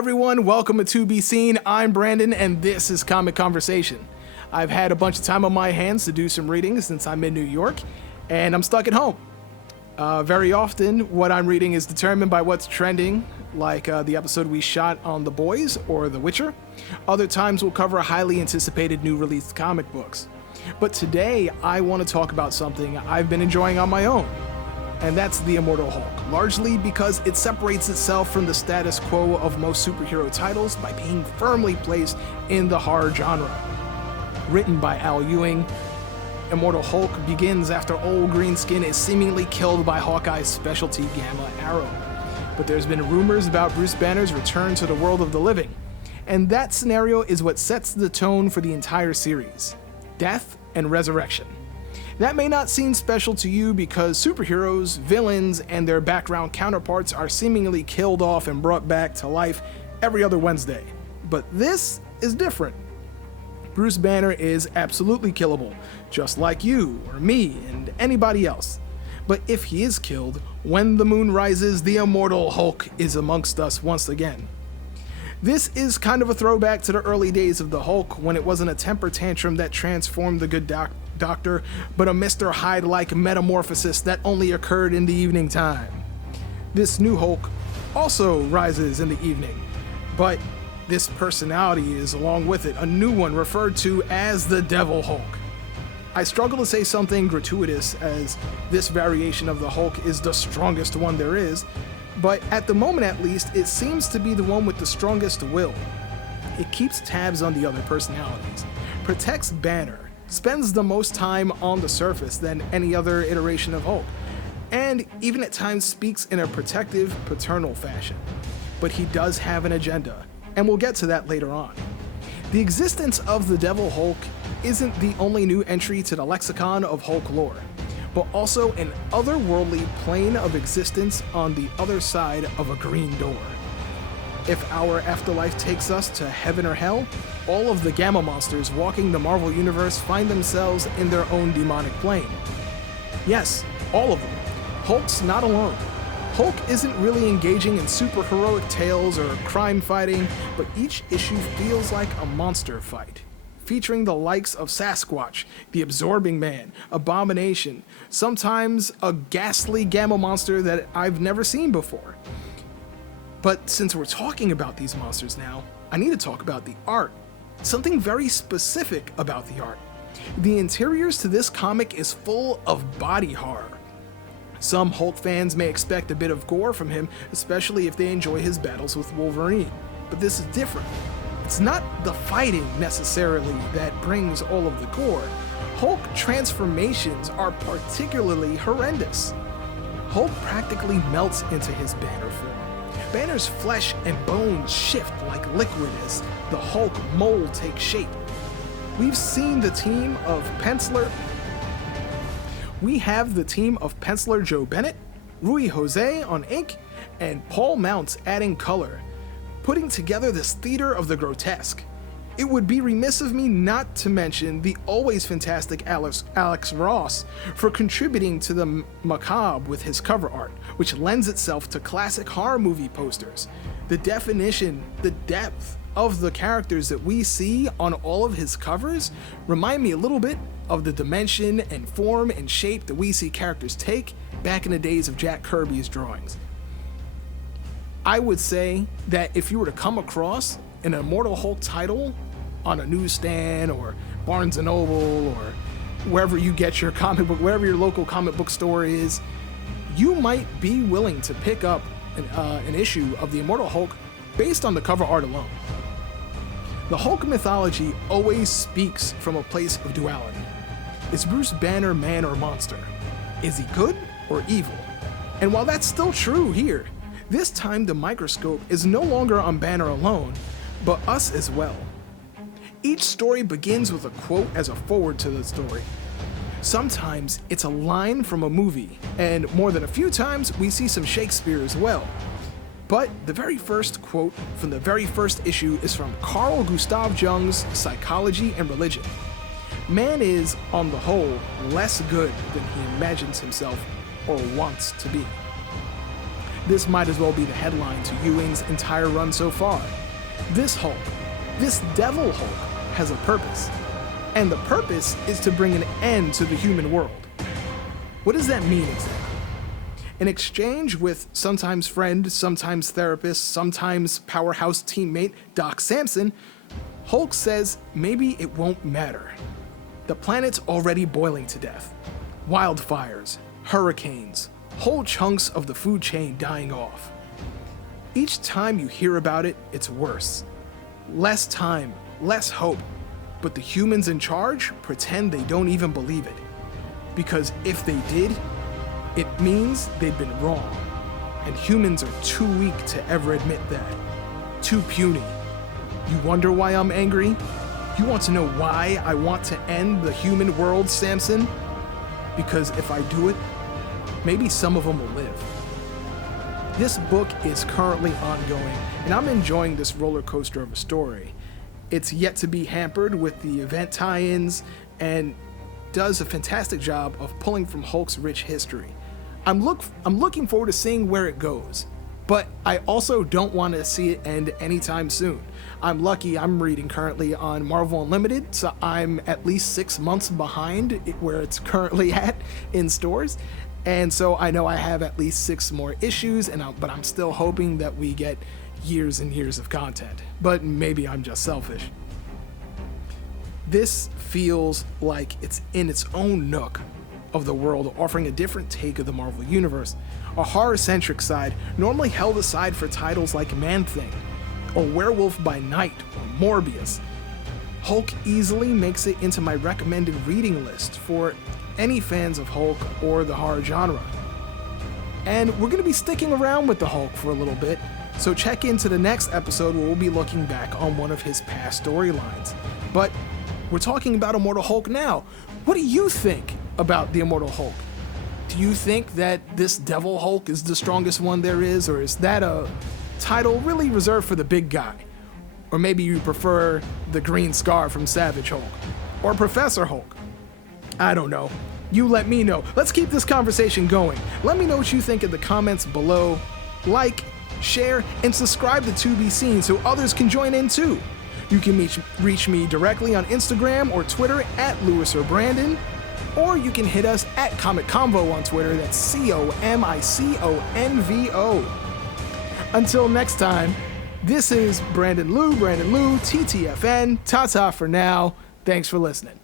everyone, welcome to To Be Seen. I'm Brandon and this is Comic Conversation. I've had a bunch of time on my hands to do some reading since I'm in New York and I'm stuck at home. Very often what I'm reading is determined by what's trending, like the episode we shot on The Boys or The Witcher. Other times we'll cover highly anticipated new released comic books. But today I want to talk about something I've been enjoying on my own. And that's the Immortal Hulk, largely because it separates itself from the status quo of most superhero titles by being firmly placed in the horror genre. Written by Al Ewing, Immortal Hulk begins after Old Greenskin is seemingly killed by Hawkeye's specialty Gamma Arrow. But there's been rumors about Bruce Banner's return to the world of the living, and that scenario is what sets the tone for the entire series: death and resurrection. That may not seem special to you because superheroes, villains, and their background counterparts are seemingly killed off and brought back to life every other Wednesday. But this is different. Bruce Banner is absolutely killable, just like you or me and anybody else. But if he is killed, when the moon rises, the Immortal Hulk is amongst us once again. This is kind of a throwback to the early days of the Hulk, when it wasn't a temper tantrum that transformed the good doctor, but a Mr. Hyde-like metamorphosis that only occurred in the evening time. This new Hulk also rises in the evening, but this personality is along with it a new one referred to as the Devil Hulk. I struggle to say something gratuitous, as this variation of the Hulk is the strongest one there is, but at the moment at least, it seems to be the one with the strongest will. It keeps tabs on the other personalities, protects Banner, spends the most time on the surface than any other iteration of Hulk, and even at times speaks in a protective, paternal fashion. But he does have an agenda, and we'll get to that later on. The existence of the Devil Hulk isn't the only new entry to the lexicon of Hulk lore, but also an otherworldly plane of existence on the other side of a green door. If our afterlife takes us to heaven or hell, all of the Gamma monsters walking the Marvel Universe find themselves in their own demonic plane. Yes, all of them. Hulk's not alone. Hulk isn't really engaging in superheroic tales or crime fighting, but each issue feels like a monster fight, featuring the likes of Sasquatch, the Absorbing Man, Abomination, sometimes a ghastly Gamma monster that I've never seen before. But since we're talking about these monsters now, I need to talk about the art. Something very specific about the art. The interiors to this comic is full of body horror. Some Hulk fans may expect a bit of gore from him, especially if they enjoy his battles with Wolverine. But this is different. It's not the fighting necessarily that brings all of the gore. Hulk transformations are particularly horrendous. Hulk practically melts into his Banner form. Banner's flesh and bones shift like liquid as the Hulk mold takes shape. We have the team of penciler Joe Bennett, Rui Jose on ink, and Paul Mounts adding color, putting together this theater of the grotesque. It would be remiss of me not to mention the always fantastic Alex Ross for contributing to the macabre with his cover art, which lends itself to classic horror movie posters. The definition, the depth of the characters that we see on all of his covers remind me a little bit of the dimension and form and shape that we see characters take back in the days of Jack Kirby's drawings. I would say that if you were to come across an Immortal Hulk title on a newsstand or Barnes & Noble or wherever you get your comic book, wherever your local comic book store is, you might be willing to pick up an issue of the Immortal Hulk based on the cover art alone. The Hulk mythology always speaks from a place of duality. Is Bruce Banner man or monster? Is he good or evil? And while that's still true here, this time the microscope is no longer on Banner alone, but us as well. Each story begins with a quote as a foreword to the story. Sometimes it's a line from a movie, and more than a few times we see some Shakespeare as well. But the very first quote from the very first issue is from Carl Gustav Jung's Psychology and Religion. Man is, on the whole, less good than he imagines himself or wants to be. this might as well be the headline to Ewing's entire run so far. This Hulk, this Devil Hulk, has a purpose. And the purpose is to bring an end to the human world. What does that mean exactly? In exchange with sometimes friend, sometimes therapist, sometimes powerhouse teammate Doc Samson, Hulk says maybe it won't matter. The planet's already boiling to death. Wildfires, hurricanes, whole chunks of the food chain dying off. Each time you hear about it, it's worse. Less time, less hope, but the humans in charge pretend they don't even believe it. Because if they did, it means they'd been wrong. And humans are too weak to ever admit that. Too puny. You wonder why I'm angry? You want to know why I want to end the human world, Samson? Because if I do it, maybe some of them will live. This book is currently ongoing, and I'm enjoying this roller coaster of a story. It's yet to be hampered with the event tie-ins, and does a fantastic job of pulling from Hulk's rich history. I'm looking forward to seeing where it goes, but I also don't want to see it end anytime soon. I'm lucky I'm reading currently on Marvel Unlimited, so I'm at least 6 months behind where it's currently at in stores. And so I know I have at least 6 more issues, but I'm still hoping that we get years and years of content. But maybe I'm just selfish. This feels like it's in its own nook of the world, offering a different take of the Marvel Universe, a horror-centric side normally held aside for titles like Man-Thing, or Werewolf by Night, or Morbius. Hulk easily makes it into my recommended reading list for any fans of Hulk or the horror genre. And we're going to be sticking around with the Hulk for a little bit, so check into the next episode where we'll be looking back on one of his past storylines. But we're talking about Immortal Hulk now. What do you think about the Immortal Hulk? Do you think that this Devil Hulk is the strongest one there is, or is that a title really reserved for the big guy? Or maybe you prefer the Green Scar from Savage Hulk, or Professor Hulk? I don't know. You let me know. Let's keep this conversation going. Let me know what you think in the comments below. Like, share, and subscribe to To Be Seen so others can join in too. You can reach me directly on Instagram or Twitter at Lewis or Brandon, or you can hit us at Comic Convo on Twitter. That's COMICONVO. Until next time, this is Brandon Lou, TTFN. Ta-ta for now. Thanks for listening.